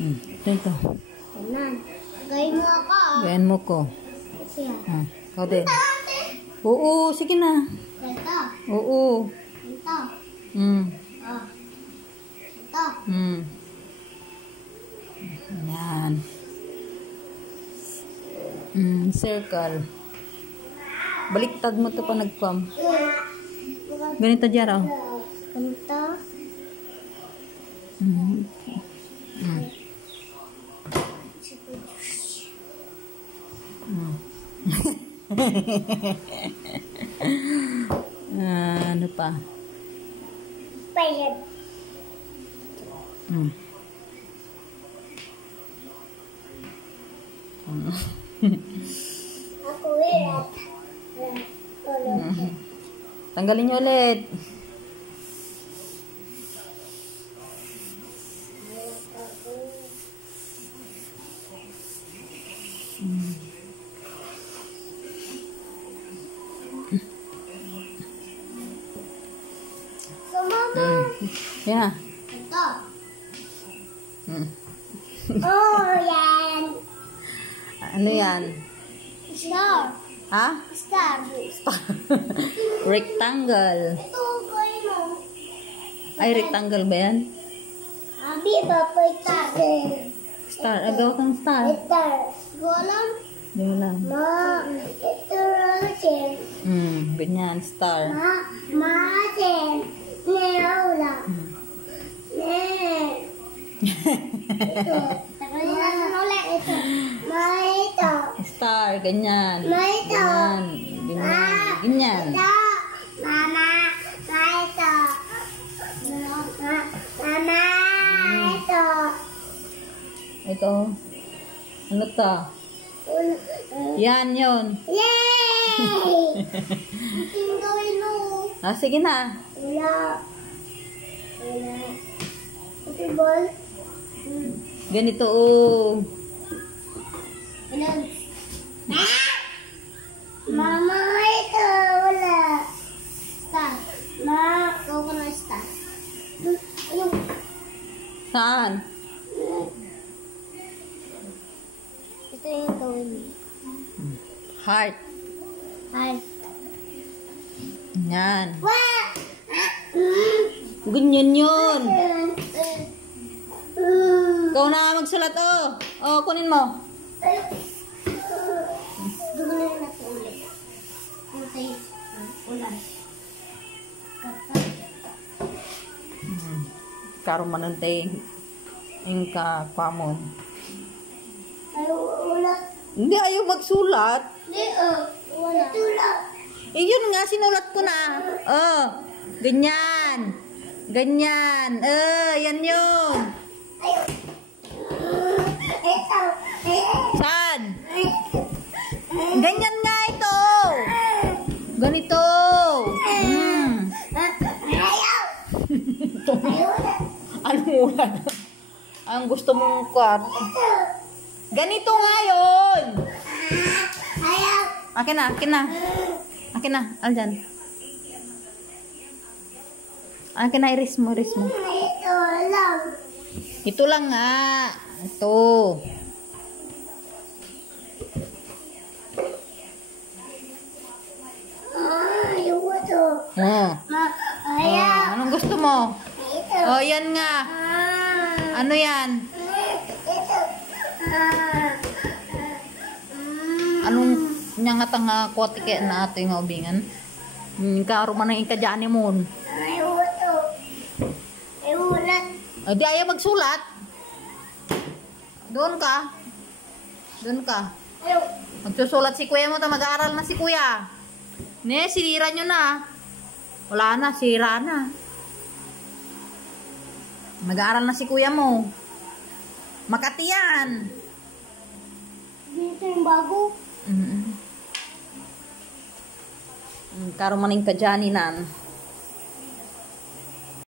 Ito. Kanan. Gayin mo ako. Gayan mo ko. Siya. Ikaw din. Oo, sige na. Ito. Oo. Ito. Mm. Oh. Ito. Yan. Circle. Baliktad mo to pa nagpam. Ganito dyan, oh. Ganito. Ano pa? Payad. Ako wirat. Tanggalin nyo ulit. So, mama. Yeah. Ito. Oh, yan. Ano yan? Star. Ha? Star. Rectangle. Ito, gawin mo. Ay, rectangle ba yan? Abi, papa, star. Star. Agaw kang star. Star. Golam. Hindi mo lang. Ma, ito rosin. Ganyan, star. Masin. Neula. Ito. Tagalin ulit ito. Ito. Star, ganyan. Ito. Ganyan. Ganyan. Ganyan. Ito. Mama. Ito. Mama. Ito. Ito. Ano to? Yan, yun. Yay! Ang gawin mo. Sige na. Wala. Wala. Ito ball. Ganito, oh. Ilan? Mama, ito. Wala. Star. Ma, ikaw ko na star. Ayun. Saan? Ito yung gawin mo. Heart. Ay. Yan. Wah! Ganyan yun. Ikaw na magsulat, oh. Oh, kunin mo. Dugulan na ito ulit. Untay. Ulan. Karo manantay. Yung kapamon. Ayaw ulat. Hindi, ayaw magsulat. Hindi, wala. Ito lang. Eh, yun nga, sinulat ko na. Oh, ganyan. Ganyan. Yan yun. Ayaw. Ito. Saan? Ganyan nga ito. Ganito. Ayaw. Ano ulan? Ang gusto mong kwat. Ganito nga yun. Ayaw. Akin na, akin na. Akin na, aldyan. Akin na, iris mo, iris mo. Ito lang. Ito lang nga. Ito. Ayaw ito. Ayaw. Anong gusto mo? Ito. Oh, yan nga. Ano yan? Ito. Anong nyangatang kwatike na ato yung ubingan? Karo man ang ikadyani mo. Ayaw ito. Ayaw ulat. Ay, di ayaw magsulat. Doon ka. Doon ka. Ayaw. Magsusulat si kuya mo, mag-aaral na si kuya. Ne, sinira nyo na. Wala na, sira na. Mag-aaral na si kuya mo. Makati yan. Dito yung bago. Karo maning kadyani nan.